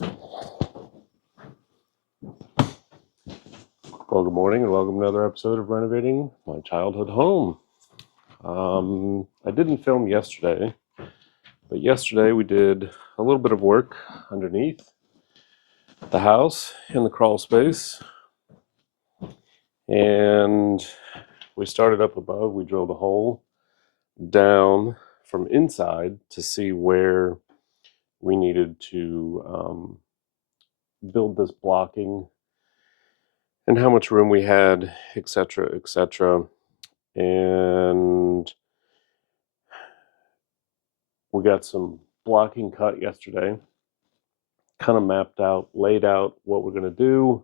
Well, good morning and welcome to another episode of Renovating My Childhood Home. I didn't film yesterday, but yesterday we did a little bit of work underneath the house in the crawl space. And we started up above. We drilled a hole down from inside to see where we needed to build this blocking and how much room we had, etc., etc. And we got some blocking cut yesterday, kind of mapped out, laid out what we're going to do.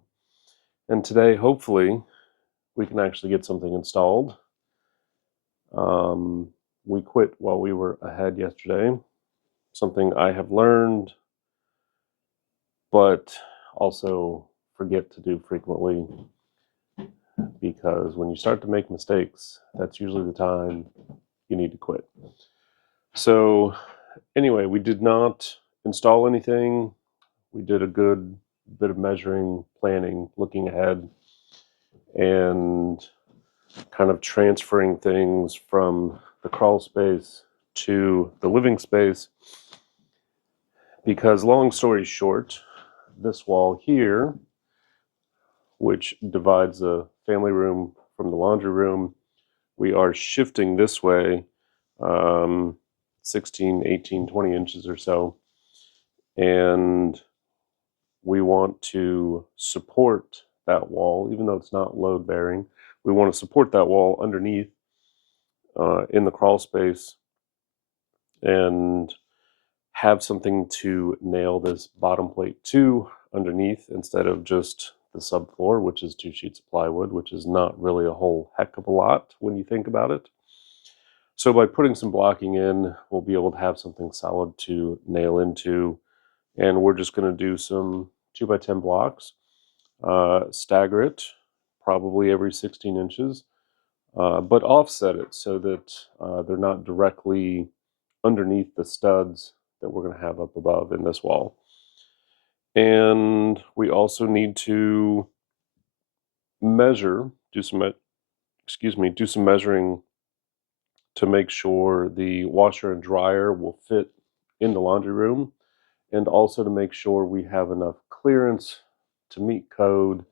And today, hopefully, we can actually get something installed. We quit while we were ahead yesterday, something I have learned, but also forget to do frequently, because when you start to make mistakes, that's usually the time you need to quit. So anyway, we did not install anything. We did a good bit of measuring, planning, looking ahead, and kind of transferring things from the crawl space to the living space. Because long story short, this wall here, which divides the family room from the laundry room, we are shifting this way 16, 18, 20 inches or so. And we want to support that wall, even though it's not load bearing. We want to support that wall underneath in the crawl space and have something to nail this bottom plate to underneath instead of just the subfloor, which is 2 sheets of plywood, which is not really a whole heck of a lot when you think about it. So by putting some blocking in, we'll be able to have something solid to nail into. And we're just going to do some 2x10 blocks, stagger it probably every 16 inches, but offset it so that they're not directly underneath the studs that we're going to have up above in this wall. And we also need to measure, do some measuring to make sure the washer and dryer will fit in the laundry room, and also to make sure we have enough clearance to meet code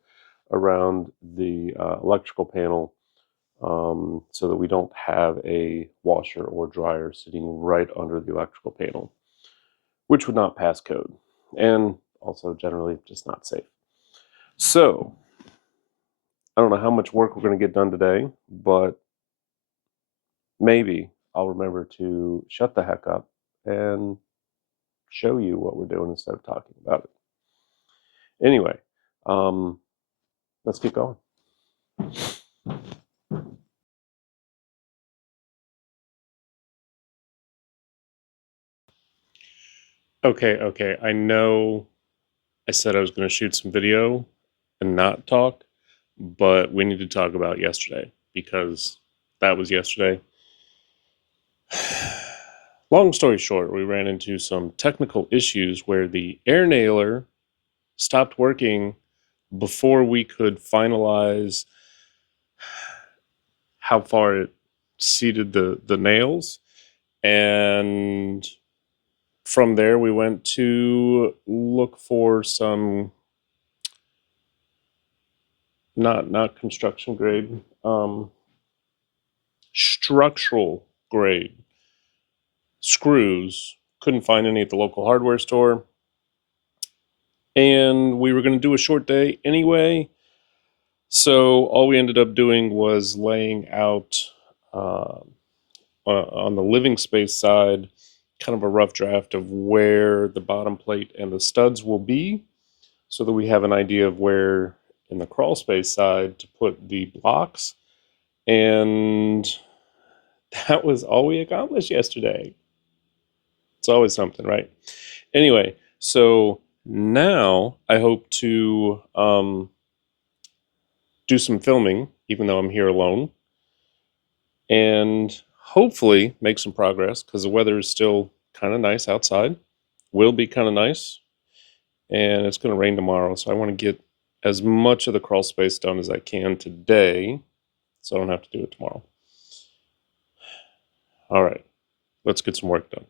around the electrical panel, so that we don't have a washer or dryer sitting right under the electrical panel, which would not pass code, and also generally just not safe. So I don't know how much work we're going to get done today, but maybe I'll remember to shut the heck up and show you what we're doing instead of talking about it. Anyway, let's keep going. Okay. I know I said I was going to shoot some video and not talk, but we need to talk about yesterday because that was yesterday. Long story short, we ran into some technical issues where the air nailer stopped working before we could finalize how far it seated the nails. And from there, we went to look for some not construction grade, structural grade screws. Couldn't find any at the local hardware store. And we were going to do a short day anyway. So all we ended up doing was laying out on the living space side kind of a rough draft of where the bottom plate and the studs will be, so that we have an idea of where in the crawl space side to put the blocks. And that was all we accomplished yesterday. It's always something, right? Anyway, so now I hope to do some filming, even though I'm here alone, and hopefully make some progress, because the weather is still kind of nice outside. Will be kind of nice. and it's going to rain tomorrow, so I want to get as much of the crawl space done as I can today, so I don't have to do it tomorrow. All right, let's get some work done.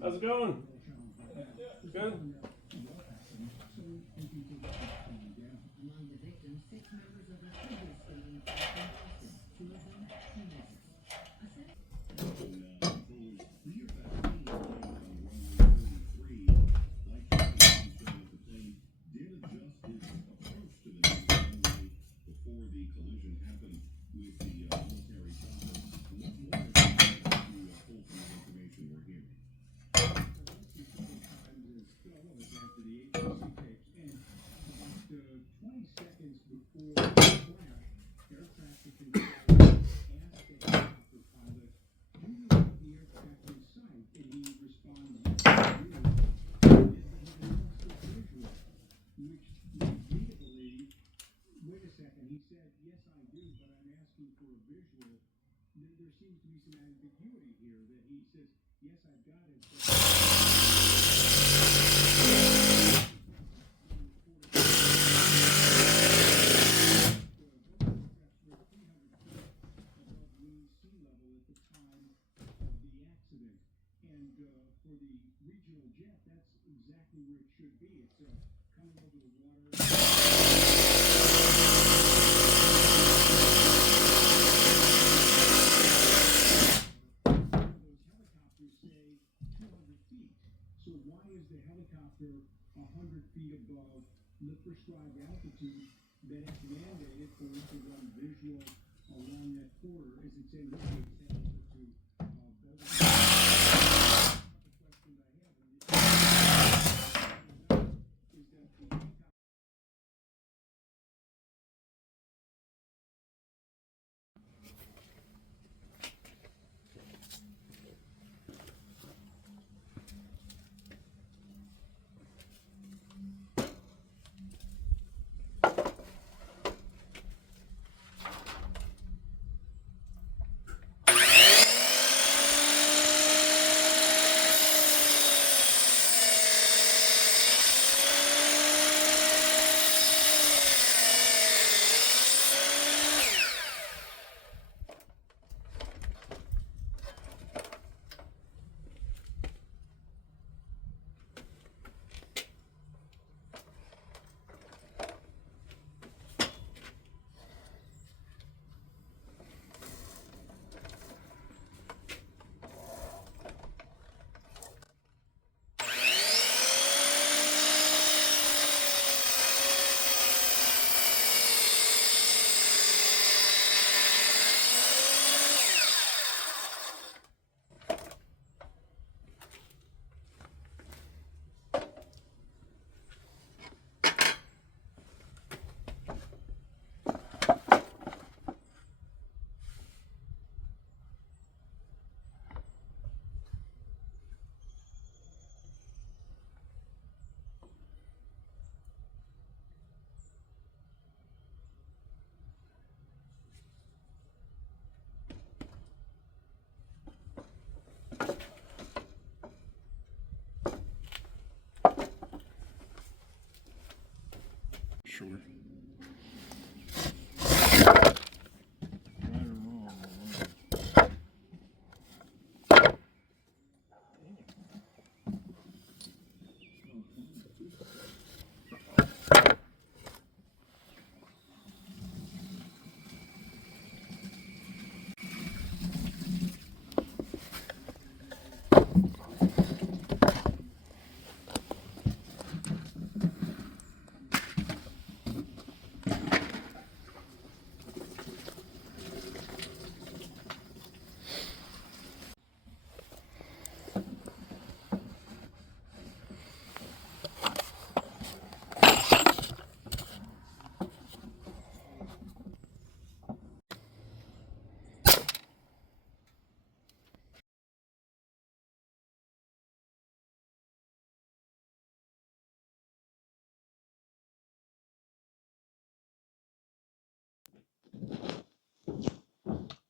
How's it going? Good?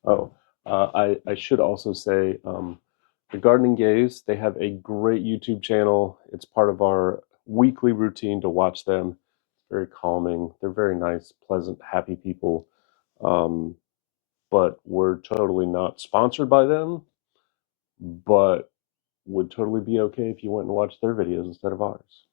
Oh, I should also say, the Gardening Gaze, they have a great YouTube channel. It's part of our weekly routine to watch them. It's very calming. They're very nice, pleasant, happy people. Um, but we're totally not sponsored by them, but would totally be okay if you went and watched their videos instead of ours.